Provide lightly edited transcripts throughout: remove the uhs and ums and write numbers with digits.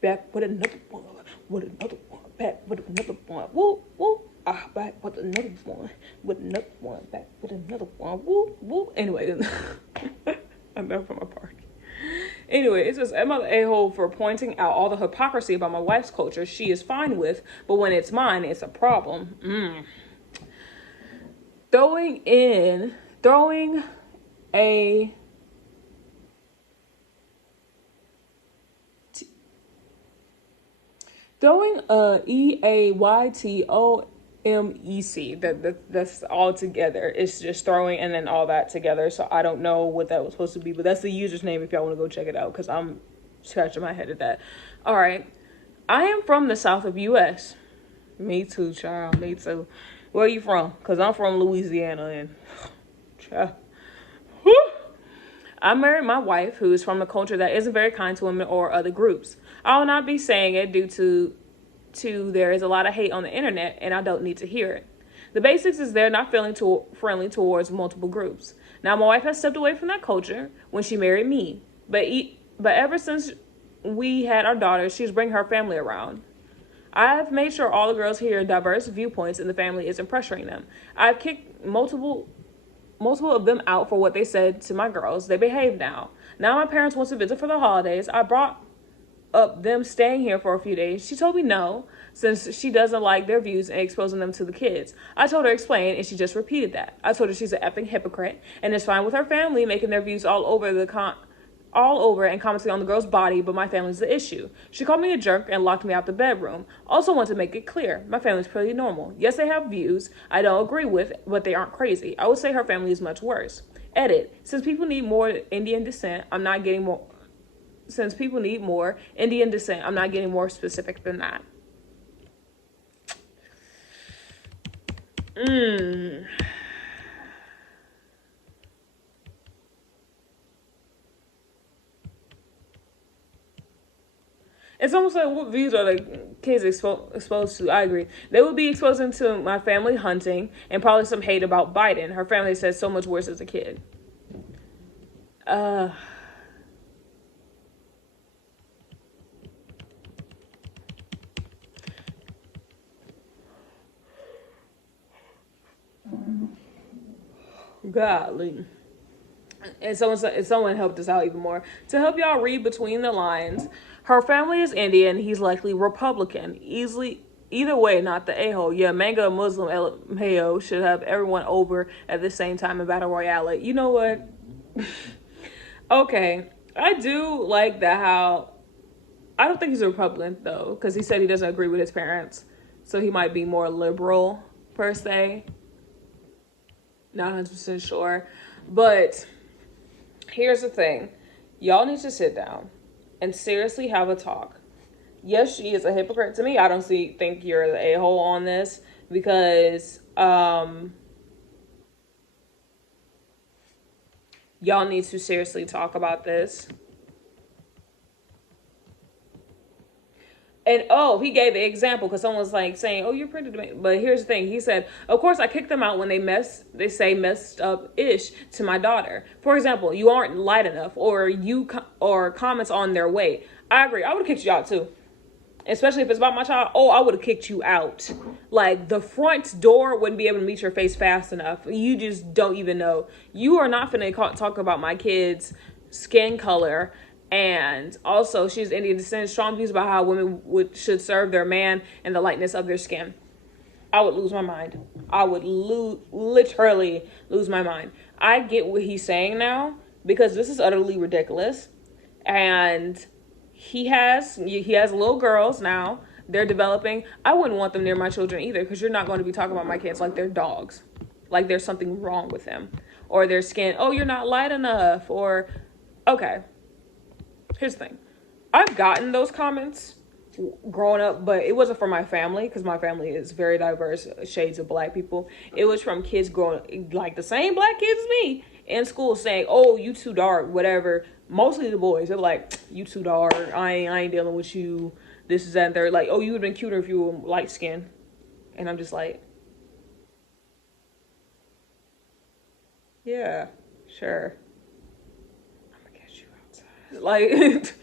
back with another one, back with another one. Woo, woo. Back with another one, back with another one. Woo, woo. Anyway, enough from my party. Anyway, it says, am I the a-hole for pointing out all the hypocrisy about my wife's culture she is fine with, but when it's mine, it's a problem. Throwing a EAYTOMEC. That's all together. It's just throwing and then all that together. So I don't know what that was supposed to be, but that's the user's name if y'all want to go check it out, because I'm scratching my head at that. All right. I am from the south of U.S. Me too, child. Me too. Where are you from? Because I'm from Louisiana and child. Whew. I married my wife, who is from a culture that isn't very kind to women or other groups. I will not be saying it due to there is a lot of hate on the internet, and I don't need to hear it. The basics is they're not feeling friendly towards multiple groups. Now, my wife has stepped away from that culture when she married me, but ever since we had our daughter, she's bringing her family around. I've made sure all the girls hear diverse viewpoints and the family isn't pressuring them. I've kicked multiple of them out for what they said to my girls. They behave now. Now my parents want to visit for the holidays. I brought up them staying here for a few days. She told me no, since she doesn't like their views and exposing them to the kids. I told her explain, and she just repeated that. I told her she's an effing hypocrite and it's fine with her family making their views all over and commenting on the girl's body, but my family's the issue. She called me a jerk and locked me out the bedroom. Also want to make it clear, my family's pretty normal. Yes, they have views I don't agree with, but they aren't crazy. I would say her family is much worse. Edit. Since people need more Indian descent, I'm not getting more specific than that. It's almost like, what views are the kids exposed to? I agree. They would be exposed to my family hunting and probably some hate about Biden. Her family says so much worse as a kid. Golly. And someone helped us out even more. To help y'all read between the lines, her family is Indian. He's likely Republican. Either way, not the a-hole. Yeah, Manga Muslim LMAO should have everyone over at the same time in Battle Royale. You know what? Okay. I do like that how... I don't think he's a Republican, though, because he said he doesn't agree with his parents. So he might be more liberal, per se. Not 100% sure. But here's the thing. Y'all need to sit down and seriously have a talk. Yes, she is a hypocrite to me. I don't think you're the a-hole on this because y'all need to seriously talk about this. And he gave the example because someone was like saying, "Oh, you're pretty to me." But here's the thing. He said, "Of course, I kicked them out when they say messed up ish to my daughter. For example, you aren't light enough, or comments on their weight. I agree. I would have kicked you out too, especially if it's about my child. I would have kicked you out. Like the front door wouldn't be able to meet your face fast enough. You just don't even know. You are not finna talk about my kid's skin color." And also, she's Indian descent. Strong views about how women should serve their man and the lightness of their skin. I would lose my mind. I would literally lose my mind. I get what he's saying now because this is utterly ridiculous. And he has little girls now. They're developing. I wouldn't want them near my children either because you're not going to be talking about my kids like they're dogs. Like there's something wrong with them. Or their skin. Oh, you're not light enough. Or, okay. Here's the thing. I've gotten those comments growing up, but it wasn't from my family because my family is very diverse shades of black people. It was from kids growing, like the same black kids as me in school saying, "Oh, you too dark," whatever. Mostly the boys. They're like, "You too dark. I ain't dealing with you. This is that and third." Like, "Oh, you would have been cuter if you were light skinned." And I'm just like, yeah, sure. Like,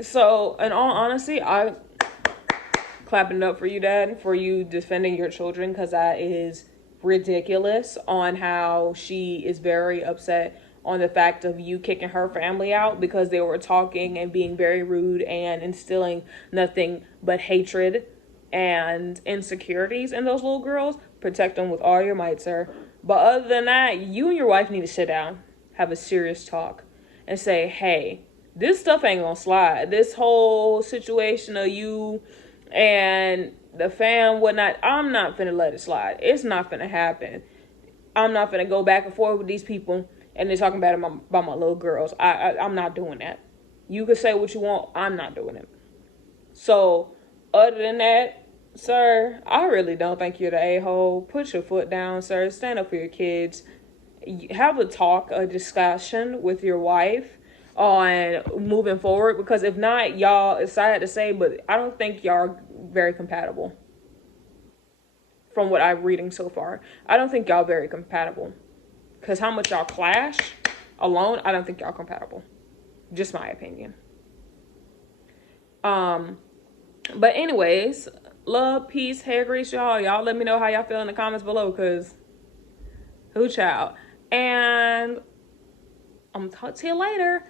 So, in all honesty, I clapping it up for you, Dad, for you defending your children, because that is ridiculous on how she is very upset on the fact of you kicking her family out because they were talking and being very rude and instilling nothing but hatred and insecurities in those little girls. Protect them with all your might, sir. But other than that, you and your wife need to sit down, have a serious talk, and say, hey, this stuff ain't gonna slide. This whole situation of you and the fam, whatnot, I'm not finna let it slide. It's not finna happen. I'm not finna go back and forth with these people and they're talking bad about my little girls. I'm not doing that. You can say what you want. I'm not doing it. So, other than that, sir, I really don't think you're the a-hole. Put your foot down, sir. Stand up for your kids. Have a talk, a discussion with your wife on moving forward. Because if not, y'all, it's sad to say, but I don't think y'all are very compatible. From what I'm reading so far, I don't think y'all very compatible. Because how much y'all clash alone, I don't think y'all compatible. Just my opinion. But anyways, love, peace, hair grease, y'all. Y'all let me know how y'all feel in the comments below, because who child. And I'm gonna talk to you later.